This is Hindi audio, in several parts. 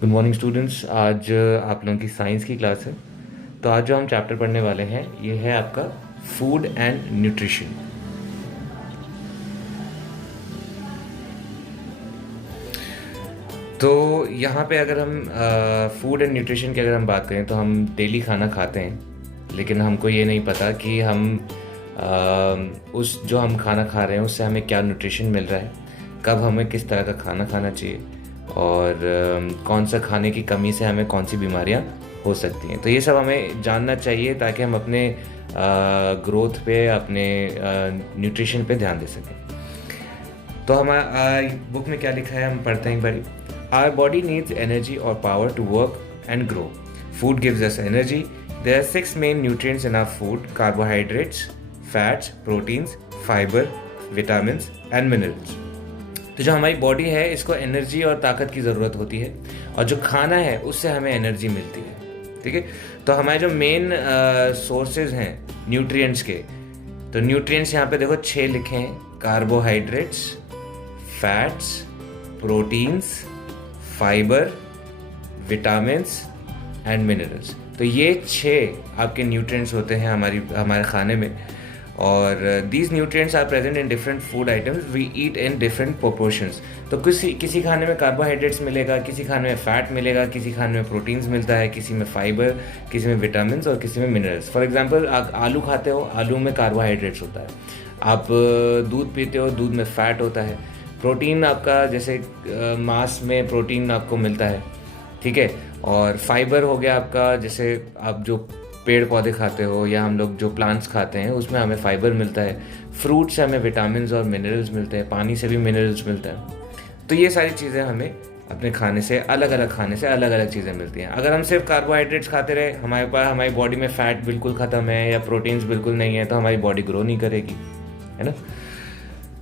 Good morning students. आज आप लोगों की साइंस की क्लास है। तो आज जो हम चैप्टर पढ़ने वाले हैं ये है आपका फूड एंड न्यूट्रिशन। तो यहाँ पे अगर हम फूड एंड न्यूट्रिशन की अगर हम बात करें तो हम डेली खाना खाते हैं, लेकिन हमको ये नहीं पता कि हम उस जो हम खाना खा रहे हैं उससे हमें क्या न्यूट्रिशन मिल रहा है, कब हमें किस तरह का खाना खाना चाहिए और कौन सा खाने की कमी से हमें कौन सी बीमारियाँ हो सकती हैं। तो ये सब हमें जानना चाहिए ताकि हम अपने ग्रोथ पे, अपने न्यूट्रिशन पे ध्यान दे सकें। तो हमारा बुक में क्या लिखा है हम पढ़ते हैं एक बारी। Our body needs energy or power to work and grow. Food gives us energy. There are six main nutrients in our food: carbohydrates, fats, proteins, fiber, vitamins and minerals. तो जो हमारी बॉडी है इसको एनर्जी और ताकत की ज़रूरत होती है, और जो खाना है उससे हमें एनर्जी मिलती है। ठीक है, तो हमारे जो मेन सोर्सेज हैं न्यूट्रिएंट्स के, तो न्यूट्रिएंट्स यहाँ पे देखो 6 लिखे हैं: carbohydrates, fats, proteins, fibre, vitamins and minerals. तो ये 6 आपके न्यूट्रिएंट्स होते हैं हमारे खाने में। और these nutrients are present in different food items we eat in different proportions. तो किसी खाने में कार्बोहाइड्रेट्स मिलेगा, किसी खाने में फैट मिलेगा, किसी खाने में प्रोटीन्स मिलता है, किसी में फाइबर, किसी में विटामिन्स और किसी में मिनरल्स। फॉर एग्जांपल, आप आलू खाते हो, आलू में कार्बोहाइड्रेट्स होता है। आप दूध पीते हो, दूध में फैट होता है। प्रोटीन आपका जैसे मांस में प्रोटीन आपको मिलता है, ठीक है। और फाइबर हो गया आपका, जैसे आप जो पेड़ पौधे खाते हो या हम लोग जो प्लांट्स खाते हैं उसमें हमें फाइबर मिलता है। फ्रूट से हमें विटामिन्स और मिनरल्स मिलते हैं, पानी से भी मिनरल्स मिलता है। तो ये सारी चीज़ें हमें अपने खाने से, अलग अलग खाने से अलग अलग चीज़ें मिलती हैं। अगर हम सिर्फ कार्बोहाइड्रेट्स खाते रहे, हमारी बॉडी में फ़ैट बिल्कुल ख़त्म है या प्रोटीन्स बिल्कुल नहीं है, तो हमारी बॉडी ग्रो नहीं करेगी, है ना।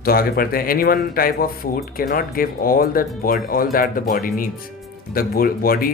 तो आगे पढ़ते हैं। Any one type of food can not give all that the body needs. The body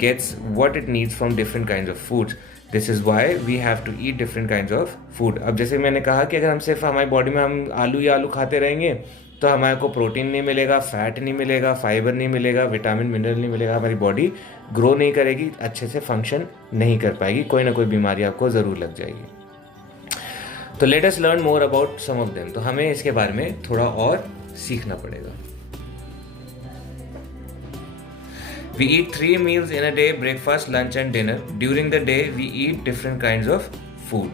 gets what it needs from different kinds of foods. This is why we have to eat different kinds of food. अब जैसे मैंने कहा कि अगर हम सिर्फ हमारी बॉडी में हम आलू खाते रहेंगे तो हमारे को प्रोटीन नहीं मिलेगा, फैट नहीं मिलेगा, फाइबर नहीं मिलेगा, विटामिन मिनरल नहीं मिलेगा, हमारी बॉडी ग्रो नहीं करेगी, अच्छे से फंक्शन नहीं कर पाएगी, कोई ना कोई बीमारी आपको ज़रूर लग जाएगी। तो let us learn more about some of them. तो हमें इसके बारे में थोड़ा और सीखना पड़ेगा। We eat 3 meals in a day: breakfast, lunch and dinner. During the day, we eat different kinds of food.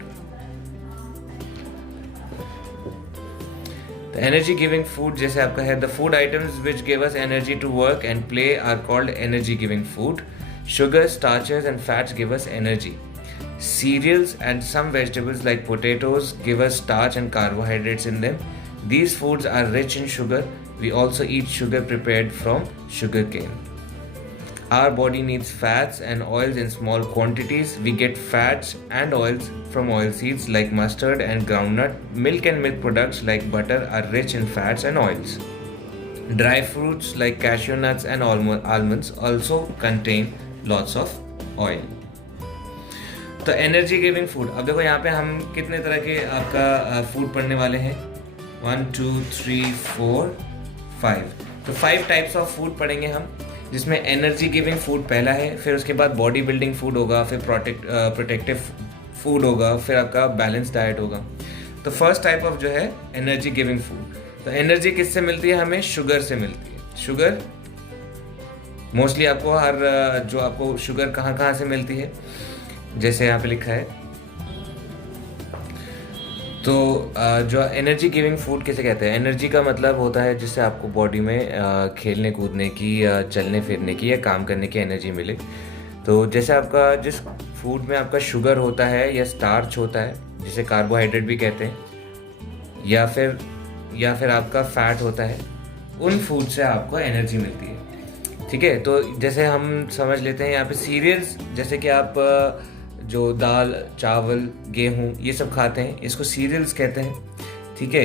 The energy giving food जैसे आपका है, the food items which give us energy to work and play are called energy giving food. Sugar, starches and fats give us energy. Cereals and some vegetables like potatoes give us starch and carbohydrates in them. These foods are rich in sugar. We also eat sugar prepared from sugarcane. Our body needs fats and oils in small quantities. We get fats and oils from oilseeds like mustard and groundnut. Milk and milk products like butter are rich in fats and oils. Dry fruits like cashew nuts and almonds also contain lots of oil. तो एनर्जी गिविंग फूड, अब देखो यहाँ पे हम कितने तरह के आपका फूड पढ़ने वाले हैं। 1 2 3 4 5। तो 5 टाइप्स ऑफ फूड पढ़ेंगे हम, जिसमें एनर्जी गिविंग फूड पहला है, फिर उसके बाद बॉडी बिल्डिंग फूड होगा, फिर प्रोटेक्टिव फूड होगा, फिर आपका बैलेंस डाइट होगा। तो फर्स्ट टाइप ऑफ जो है एनर्जी गिविंग फूड। तो एनर्जी किससे मिलती है? हमें शुगर से मिलती है। शुगर मोस्टली आपको जो आपको शुगर कहाँ कहाँ से मिलती है, जैसे यहाँ पे लिखा है। तो जो एनर्जी गिविंग फूड किसे कहते हैं? एनर्जी का मतलब होता है जिससे आपको बॉडी में खेलने कूदने की या चलने फिरने की या काम करने की एनर्जी मिले। तो जैसे आपका जिस फूड में आपका शुगर होता है या स्टार्च होता है, जिसे कार्बोहाइड्रेट भी कहते हैं, या फिर आपका फैट होता है, उन फूड से आपको एनर्जी मिलती है। ठीक है, तो जैसे हम समझ लेते हैं यहाँ पे सीरियल्स, जैसे कि आप जो दाल, चावल, गेहूँ ये सब खाते हैं, इसको सीरियल्स कहते हैं। ठीक है,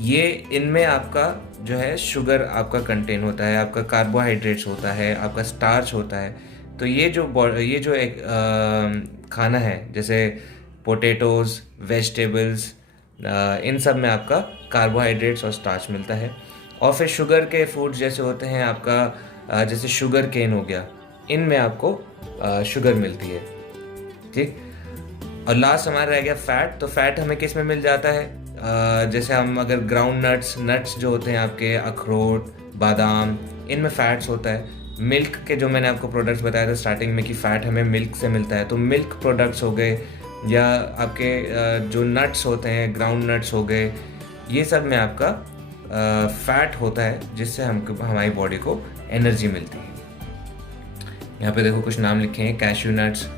ये इनमें आपका जो है शुगर आपका कंटेन होता है, आपका कार्बोहाइड्रेट्स होता है, आपका स्टार्च होता है। तो ये जो एक खाना है, जैसे पोटैटोज़, वेजिटेबल्स, इन सब में आपका कार्बोहाइड्रेट्स और स्टार्च मिलता है। और फिर शुगर के फूड्स जैसे होते हैं आपका जैसे शुगर केन हो गया, इनमें आपको शुगर मिलती है। ठीक। और लास्ट हमारा रह गया फैट। तो फैट हमें किस में मिल जाता है? जैसे हम अगर ग्राउंड नट्स जो होते हैं आपके, अखरोट, बादाम, इनमें फैट्स होता है। मिल्क के जो मैंने आपको प्रोडक्ट्स बताया था स्टार्टिंग में कि फ़ैट हमें मिल्क से मिलता है, तो मिल्क प्रोडक्ट्स हो गए, या आपके जो नट्स होते हैं, ग्राउंड नट्स हो गए, ये सब में आपका फ़ैट होता है, जिससे हमारी बॉडी को एनर्जी मिलती है। यहाँ पे देखो कुछ नाम लिखे हैं, कैश्यू नट्स,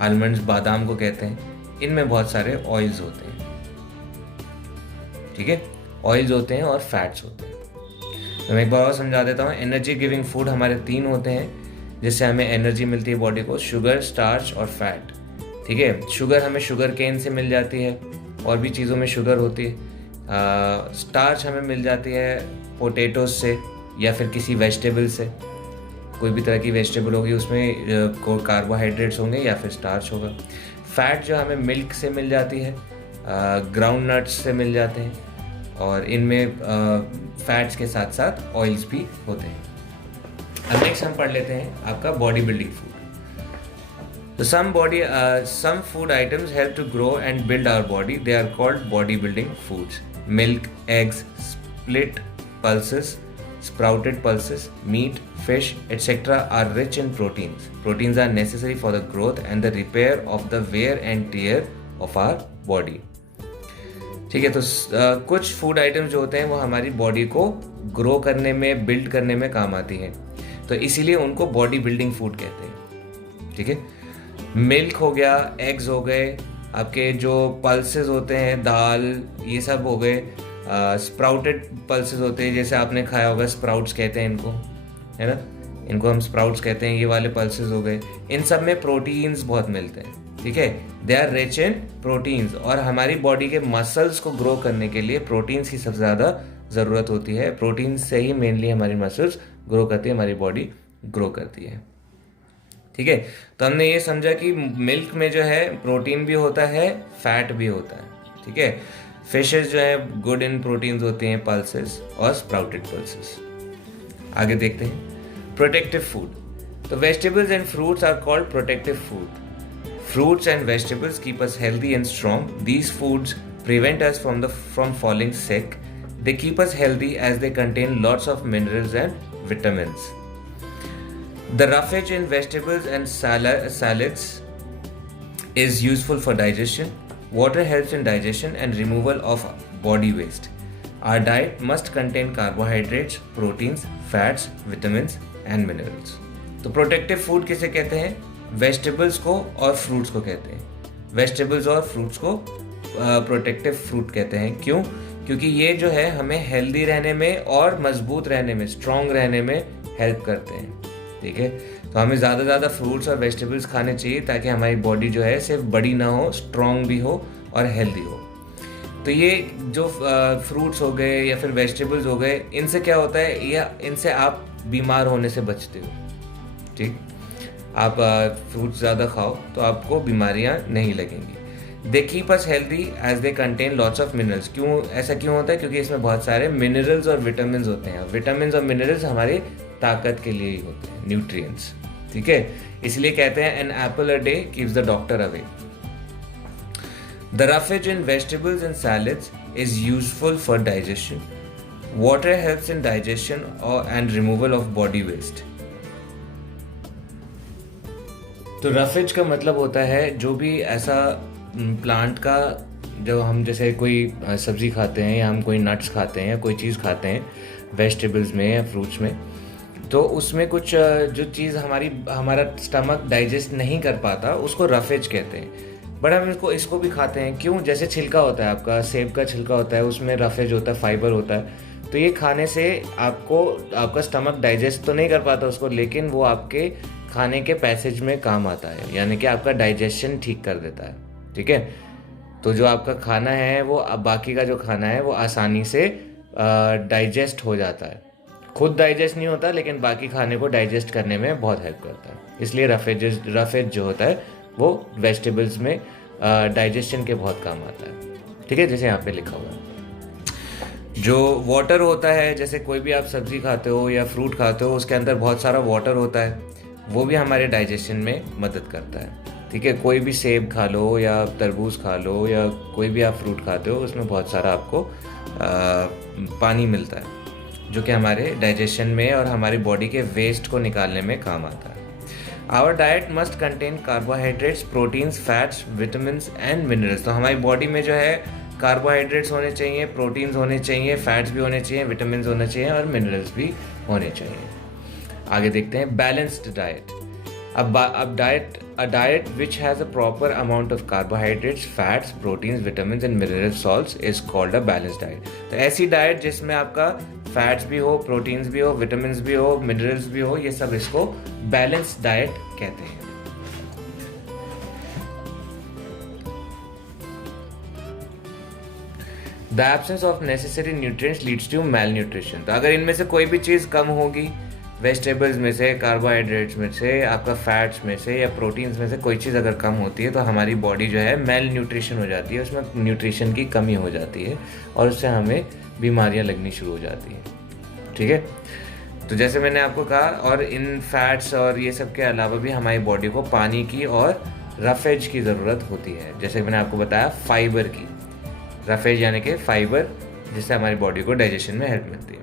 आलमंड्स बादाम को कहते हैं। इनमें बहुत सारे ऑयल्स होते हैं। ठीक है, ऑयल्स होते हैं और फैट्स होते हैं। तो मैं एक बार और समझा देता हूँ। एनर्जी गिविंग फूड हमारे 3 होते हैं जिससे हमें एनर्जी मिलती है बॉडी को: शुगर, स्टार्च और फैट। ठीक है, शुगर हमें शुगर केन से मिल जाती है, और भी चीज़ों में शुगर होती है। स्टार्च हमें मिल जाती है पोटैटोज से, या फिर किसी वेजिटेबल से। कोई भी तरह की वेजिटेबल होगी उसमें कार्बोहाइड्रेट्स होंगे या फिर स्टार्च होगा। फैट जो हमें मिल्क से मिल जाती है, ग्राउंड नट्स से मिल जाते हैं, और इनमें फैट्स के साथ साथ ऑयल्स भी होते हैं। अब नेक्स्ट हम पढ़ लेते हैं आपका बॉडी बिल्डिंग फूड। तो some food items help to grow and build our body. They are called body building foods. Milk, eggs, split pulses, sprouted pulses, meat, fish, etc. are rich in proteins. Proteins are necessary for the growth and the repair of the wear and tear of our body. ठीक है, तो कुछ फूड आइटम्स जो होते हैं वो हमारी बॉडी को ग्रो करने में, बिल्ड करने में काम आती हैं, तो इसीलिए उनको बॉडी बिल्डिंग फूड कहते हैं। ठीक है, मिल्क हो गया, एग्स हो गए, आपके जो पल्सेस होते हैं, दाल, ये सब हो गए। स्प्राउटेड पल्सेस होते हैं, जैसे आपने खाया होगा, स्प्राउट्स कहते हैं इनको, है ना, इनको हम स्प्राउट्स कहते हैं। ये वाले पल्सेस हो गए, इन सब में प्रोटीन्स बहुत मिलते हैं। ठीक है, they are rich in proteins, और हमारी बॉडी के मसल्स को ग्रो करने के लिए प्रोटीन्स की सबसे ज़्यादा ज़रूरत होती है। प्रोटीन से ही मेनली हमारी मसल्स ग्रो करती है, हमारी बॉडी ग्रो करती है। ठीक है, तो हमने ये समझा कि मिल्क में जो है प्रोटीन भी होता है, फैट भी होता है। ठीक है, फिशेस जो है गुड इन प्रोटीन्स होते हैं, पल्सेस और स्प्राउटेड पल्सेस। आगे देखते हैं प्रोटेक्टिव फूड। तो vegetables and fruits are called protective food. Fruits and vegetables keep us healthy and strong. These foods prevent us from falling sick. They keep us healthy as they contain lots of minerals and vitamins. The roughage in vegetables and salads is useful for digestion. Water helps in digestion and removal of body waste. Our diet must contain carbohydrates, proteins, fats, vitamins and minerals. तो प्रोटेक्टिव फूड किसे कहते हैं? वेजिटेबल्स को और फ्रूट्स को कहते हैं। वेजिटेबल्स और फ्रूट्स को प्रोटेक्टिव फ्रूट कहते हैं। क्यों? क्योंकि ये जो है हमें हेल्दी रहने में और मजबूत रहने में, स्ट्रॉन्ग रहने में हेल्प करते हैं। ठीक है, तो हमें ज़्यादा फ्रूट्स और वेजिटेबल्स खाने चाहिए ताकि हमारी बॉडी जो है सिर्फ बड़ी ना हो, स्ट्रॉन्ग भी हो और हेल्दी हो। तो ये जो फ्रूट्स हो गए या फिर वेजिटेबल्स हो गए, इनसे क्या होता है, या इनसे आप बीमार होने से बचते हो। ठीक, आप फ्रूट्स ज़्यादा खाओ तो आपको बीमारियां नहीं लगेंगी। They keep us healthy as they contain lots of minerals. क्यों ऐसा क्यों होता है? क्योंकि इसमें बहुत सारे मिनरल्स और विटामिन होते हैं। विटामिन और मिनरल्स हमारी ताकत के लिए ही होते हैं, न्यूट्रिएंट्स। ठीक है, इसलिए कहते हैं an apple a day keeps the doctor away. The roughage in vegetables and salads is useful for digestion. Water helps in digestion and removal of body waste. तो रफेज का मतलब होता है जो भी ऐसा प्लांट का, जब हम जैसे कोई सब्जी खाते हैं या हम कोई नट्स खाते हैं या कोई चीज़ खाते हैं वेजिटेबल्स में या फ्रूट्स में, तो उसमें कुछ जो चीज़ हमारा स्टमक डाइजेस्ट नहीं कर पाता, उसको रफेज कहते हैं। बट हम इसको भी खाते हैं। क्यों? जैसे छिलका होता है आपका, सेब का छिलका होता है, उसमें रफेज होता है, फाइबर होता है। तो ये खाने से आपका स्टमक डाइजेस्ट तो नहीं कर पाता उसको, लेकिन वो आपके खाने के पैसेज में काम आता है, यानी कि आपका डाइजेशन ठीक कर देता है। ठीक है, तो जो आपका खाना है वो, अब बाकी का जो खाना है वो आसानी से डाइजेस्ट हो जाता है। खुद डाइजेस्ट नहीं होता, लेकिन बाकी खाने को डाइजेस्ट करने में बहुत हेल्प करता है। इसलिए रफेज जो होता है वो वेजिटेबल्स में डाइजेशन के बहुत काम आता है। ठीक है, जैसे यहाँ पे लिखा हुआ है। जो वाटर होता है, जैसे कोई भी आप सब्जी खाते हो या फ्रूट खाते हो, उसके अंदर बहुत सारा वाटर होता है, वो भी हमारे डाइजेशन में मदद करता है। ठीक है, कोई भी सेब खा लो या तरबूज खा लो या कोई भी आप फ्रूट खाते हो, उसमें बहुत सारा आपको पानी मिलता है, जो कि हमारे डाइजेशन में और हमारी बॉडी के वेस्ट को निकालने में काम आता है। Our diet must contain carbohydrates, proteins, fats, vitamins and minerals. तो हमारी बॉडी में जो है कार्बोहाइड्रेट्स होने चाहिए, प्रोटीन्स होने चाहिए, फैट्स भी होने चाहिए, विटामिन्स होने चाहिए और मिनरल्स भी होने चाहिए। आगे देखते हैं बैलेंस्ड डाइट। अब diet a diet which has a proper amount of carbohydrates, fats, proteins, vitamins and mineral salts is called a balanced diet। तो ऐसी डाइट जिसमें आपका फैट्स भी हो, प्रोटीन्स भी हो, विटामिन्स भी हो, मिनरल्स भी हो, ये सब इसको बैलेंस्ड डाइट कहते हैं। The absence of necessary nutrients leads to malnutrition। तो अगर इनमें से कोई भी चीज़ कम होगी, वेजिटेबल्स में से, कार्बोहाइड्रेट्स में से, आपका फैट्स में से या प्रोटीन्स में से कोई चीज़ अगर कम होती है तो हमारी बॉडी जो है मेल न्यूट्रिशन हो जाती है, उसमें न्यूट्रिशन की कमी हो जाती है और उससे हमें बीमारियां लगनी शुरू हो जाती हैं। ठीक है, तो जैसे मैंने आपको कहा, और इन फैट्स और ये सब के अलावा भी हमारी बॉडी को पानी की और रफेज की ज़रूरत होती है। जैसे मैंने आपको बताया फाइबर की, रफेज यानी कि फाइबर, जिससे हमारी बॉडी को डाइजेशन में हेल्प मिलती है।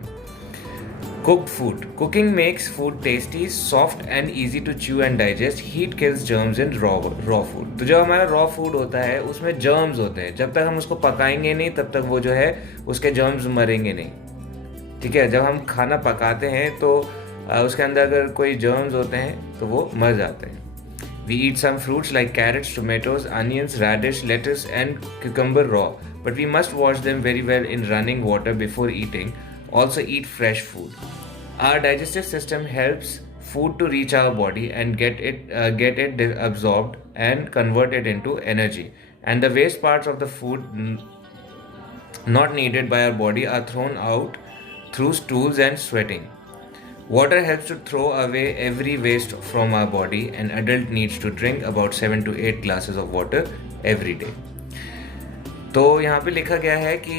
Cooked food. Cooking makes food tasty, soft and easy to chew and digest. Heat kills germs in raw food. तो जो हमारा रॉ फूड होता है उसमें जर्म्स होते हैं, जब तक हम उसको पकाएंगे नहीं तब तक वो जो है उसके जर्म्स मरेंगे नहीं। ठीक है, जब हम खाना पकाते हैं तो उसके अंदर अगर कोई जर्म्स होते हैं तो वो मर जाते हैं। We eat some fruits like carrots, tomatoes, onions, radish, lettuce and cucumber raw, but we must wash them very well in running water before eating. Also eat fresh food. Our digestive system helps food to reach our body and get it absorbed and converted into energy. And the waste parts of the food not needed by our body are thrown out through stools and sweating. Water helps to throw away every waste from our body. An adult needs to drink about 7 to 8 glasses of water every day. तो यहाँ पे लिखा गया है कि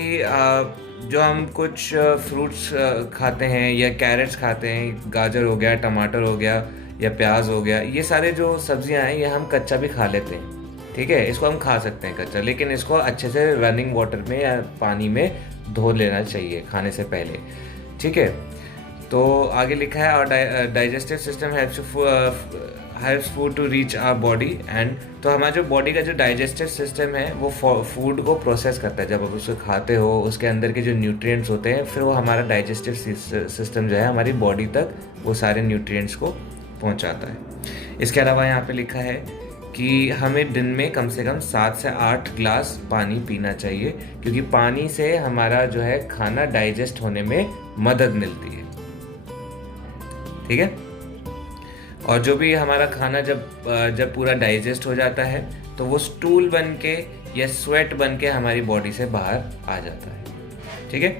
जो हम कुछ फ्रूट्स खाते हैं या कैरेट्स खाते हैं, गाजर हो गया, टमाटर हो गया या प्याज हो गया, ये सारे जो सब्जियां हैं ये हम कच्चा भी खा लेते हैं। ठीक है, इसको हम खा सकते हैं कच्चा, लेकिन इसको अच्छे से रनिंग वाटर में या पानी में धो लेना चाहिए खाने से पहले। ठीक है, तो आगे लिखा है और digestive system helps food to reach our body end. तो हमारा जो बॉडी का जो डाइजेस्टिव सिस्टम है वो फूड को प्रोसेस करता है। जब आप उसको खाते हो उसके अंदर के जो न्यूट्रिएंट्स होते हैं, फिर वो हमारा डाइजेस्टिव सिस्टम जो है हमारी बॉडी तक वो सारे न्यूट्रिएंट्स को पहुंचाता है। इसके अलावा यहाँ पे लिखा है कि हमें दिन में कम से कम 7 से 8 ग्लास पानी पीना चाहिए, क्योंकि पानी से हमारा जो है खाना डाइजेस्ट होने में मदद मिलती है। ठीक है, और जो भी हमारा खाना जब पूरा डाइजेस्ट हो जाता है तो वो स्टूल बन के या स्वेट बन के हमारी बॉडी से बाहर आ जाता है। ठीक है,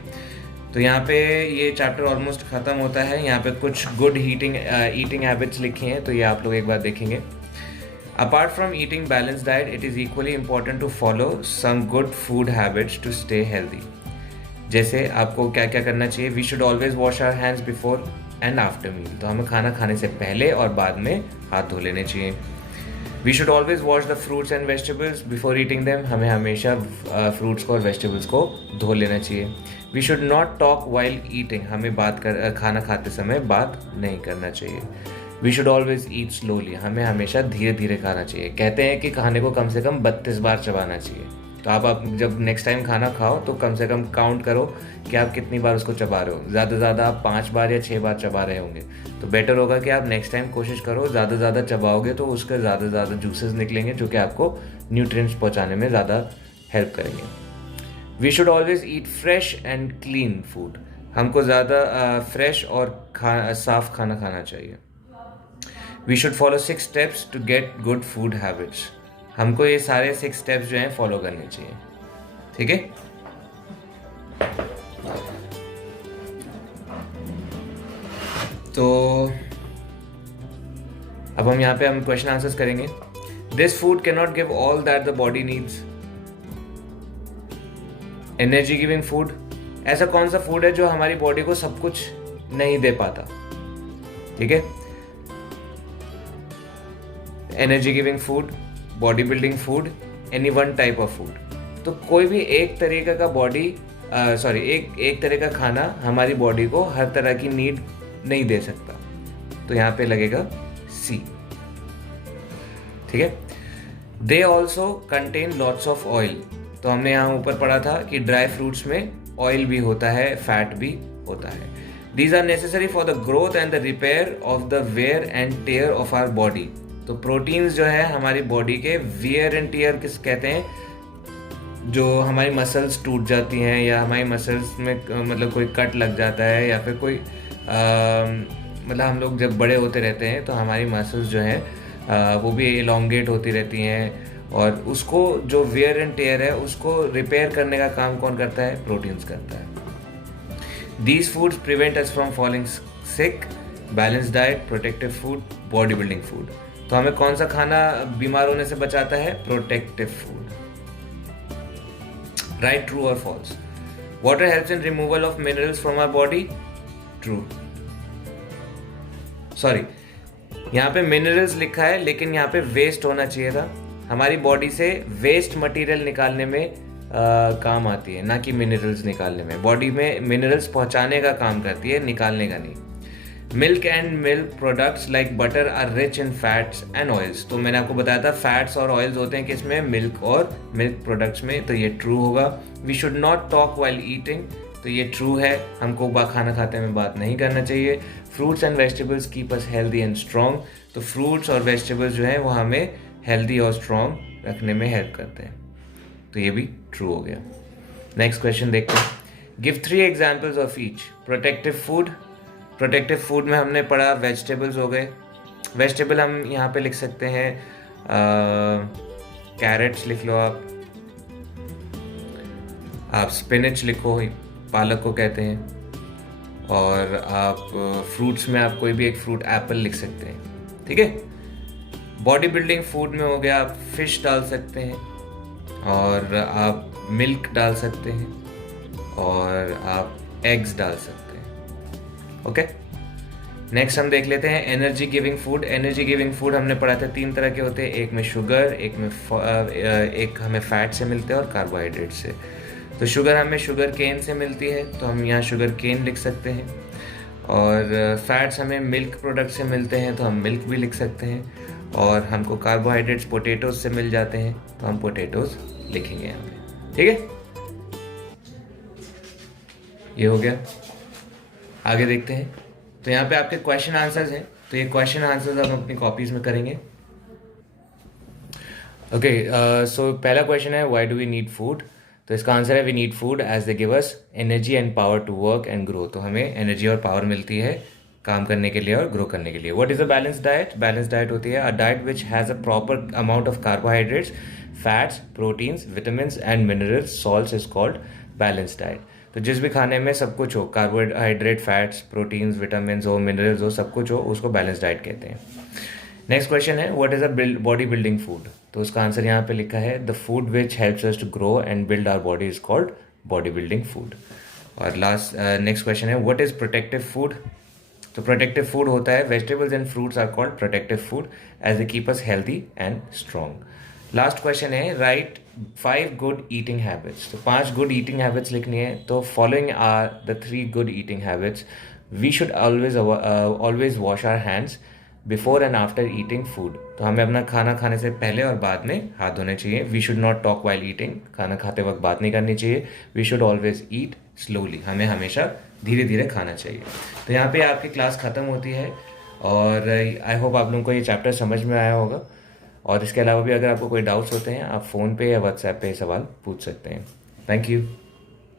तो यहाँ पे ये चैप्टर ऑलमोस्ट ख़त्म होता है। यहाँ पे कुछ गुड ईटिंग हैबिट्स लिखी हैं, तो ये आप लोग एक बार देखेंगे। Apart from eating balance diet, it is equally important to follow some good food habits to stay healthy. जैसे आपको क्या क्या करना चाहिए? We should always wash our hands before and after meal. तो हमें खाना खाने से पहले और बाद में हाथ धो लेने चाहिए। We should always wash the fruits and vegetables before eating them. हमें हमेशा फ्रूट्स को और वेजिटेबल्स को धो लेना चाहिए। We should not talk while eating. हमें खाना खाते समय बात नहीं करना चाहिए। We should always eat slowly. हमें हमेशा धीरे धीरे खाना चाहिए। कहते हैं कि खाने को कम से कम 32 बार चबाना चाहिए। तो आप जब नेक्स्ट टाइम खाना खाओ तो कम से कम काउंट करो कि आप कितनी बार उसको चबा रहे हो। ज़्यादा से ज़्यादा आप 5 बार या 6 बार चबा रहे होंगे, तो बेटर होगा कि आप नेक्स्ट टाइम कोशिश करो ज़्यादा से ज़्यादा चबाओगे तो उसके ज़्यादा से ज़्यादा जूसेस निकलेंगे, जो कि आपको न्यूट्रिएंट्स पहुँचाने में ज़्यादा हेल्प करेंगे। We should always eat fresh and clean food. हमको ज़्यादा फ्रेश और साफ खाना खाना चाहिए। We should follow 6 steps to get good food habits. हमको ये सारे 6 स्टेप्स जो हैं फॉलो करने चाहिए। ठीक है, तो अब हम यहाँ पे क्वेश्चन आंसर्स करेंगे। This food can not give all that the body needs. Energy giving food, ऐसा कौन सा फूड है जो हमारी बॉडी को सब कुछ नहीं दे पाता? ठीक है, energy giving food, body building food, any one type of food. तो कोई भी एक तरीके का एक तरह का खाना हमारी बॉडी को हर तरह की नीड नहीं दे सकता। तो यहाँ पे लगेगा सी। ठीक है, they also contain lots of oil. तो हमने यहाँ ऊपर पढ़ा था कि ड्राई फ्रूट्स में ऑयल भी होता है, फैट भी होता है। These are necessary for the growth and the repair of the wear and tear of our body. तो प्रोटीन्स जो है हमारी बॉडी के वियर एंड टियर किस कहते हैं, जो हमारी मसल्स टूट जाती हैं या हमारी मसल्स में मतलब कोई कट लग जाता है या फिर कोई मतलब हम लोग जब बड़े होते रहते हैं तो हमारी मसल्स जो हैं वो भी एलोंगेट होती रहती हैं, और उसको जो वियर एंड टेयर है उसको रिपेयर करने का काम कौन करता है? प्रोटीन्स करता है। These foods prevent us from falling sick, balance diet, protective food, body building food. तो हमें कौन सा खाना बीमार होने से बचाता है? Protective food. राइट, ट्रू और false? Water helps in removal of minerals from our body. True. Sorry, यहाँ पे मिनरल्स लिखा है लेकिन यहाँ पे वेस्ट होना चाहिए था। हमारी बॉडी से वेस्ट मटेरियल निकालने में काम आती है, ना कि मिनरल्स निकालने में। बॉडी में मिनरल्स पहुंचाने का काम करती है, निकालने का नहीं। Milk and milk products like butter are rich in fats and oils. तो मैंने आपको बताया था फैट्स और ऑयल्स होते हैं किसमें? मिल्क और मिल्क प्रोडक्ट्स में। तो ये ट्रू होगा। We should not talk while eating. तो ये ट्रू है, हमको खाना खाते में बात नहीं करना चाहिए। Fruits and vegetables keep us healthy and strong. तो फ्रूट्स और वेजिटेबल्स जो हैं वो हमें हेल्दी और स्ट्रॉन्ग रखने में हेल्प करते हैं। तो ये भी ट्रू हो गया। नेक्स्ट क्वेश्चन देखते हैं। Give 3 examples of each. Protective food. Protective food में हमने पढ़ा वेजिटेबल्स हो गए। वेजिटेबल हम यहाँ पे लिख सकते हैं, कैरेट्स लिख लो आप स्पिनच लिखो, पालक को कहते हैं। और आप फ्रूट्स में आप कोई भी एक फ्रूट, एप्पल लिख सकते हैं। ठीक है, बॉडी बिल्डिंग फूड में हो गया, आप फिश डाल सकते हैं और आप मिल्क डाल सकते हैं और आप एग्स डाल सकते हैं। ओके, नेक्स्ट हम देख लेते हैं energy giving food. Energy giving food हमने पढ़ा था 3 तरह के होते हैं, एक में शुगर, एक हमें फैट से मिलते हैं और कार्बोहाइड्रेट से। तो शुगर हमें शुगर केन से मिलती है तो हम यहाँ शुगर केन लिख सकते हैं, और फैट्स हमें मिल्क प्रोडक्ट से मिलते हैं तो हम मिल्क भी लिख सकते हैं, और हमको कार्बोहाइड्रेट्स पोटैटोज से मिल जाते हैं तो हम पोटैटोज लिखेंगे यहाँ पे। ठीक है, ये हो गया। आगे देखते हैं। तो यहाँ पे आपके क्वेश्चन आंसर्स हैं, तो ये क्वेश्चन आंसर्स हम अपनी कॉपीज में करेंगे। ओके, सो पहला क्वेश्चन है why do we need food. तो इसका आंसर है we need food as they give us energy and power to work and grow. तो हमें एनर्जी और पावर मिलती है काम करने के लिए और ग्रो करने के लिए। What is a balance diet? Balance diet होती है a diet which has a proper amount of carbohydrates, fats, proteins, vitamins and minerals, salts is called balance diet. तो जिस भी खाने में सब कुछ हो, कार्बोहाइड्रेट, फैट्स, प्रोटीन्स, विटामिन्स हो, मिनरल्स हो, सब कुछ हो, उसको बैलेंस डाइट कहते हैं। नेक्स्ट क्वेश्चन है what is a body building food. तो उसका आंसर यहाँ पे लिखा है the food which helps us to grow and build our body is called body building food. और लास्ट नेक्स्ट क्वेश्चन है व्हाट इज प्रोटेक्टिव फूड। तो प्रोटेक्टिव फूड होता है vegetables and fruits are called protective food as they keep us healthy and strong. Last question है राइट 5 गुड ईटिंग हैबिट्स। तो 5 गुड ईटिंग हैबिट्स लिखनी है। तो following are the 3 good eating habits. We should always wash our hands before and after eating food. तो हमें अपना खाना खाने से पहले और बाद में हाथ धोने चाहिए। We should not talk while eating. खाना खाते वक्त बात नहीं करनी चाहिए। We should always eat slowly. हमें हमेशा धीरे धीरे खाना चाहिए। तो यहाँ पे आपकी क्लास ख़त्म होती है और आई होप आप लोगों को ये चैप्टर समझ में आया होगा। और इसके अलावा भी अगर आपको कोई डाउट्स होते हैं आप फ़ोन पे या व्हाट्सएप पे सवाल पूछ सकते हैं। Thank you.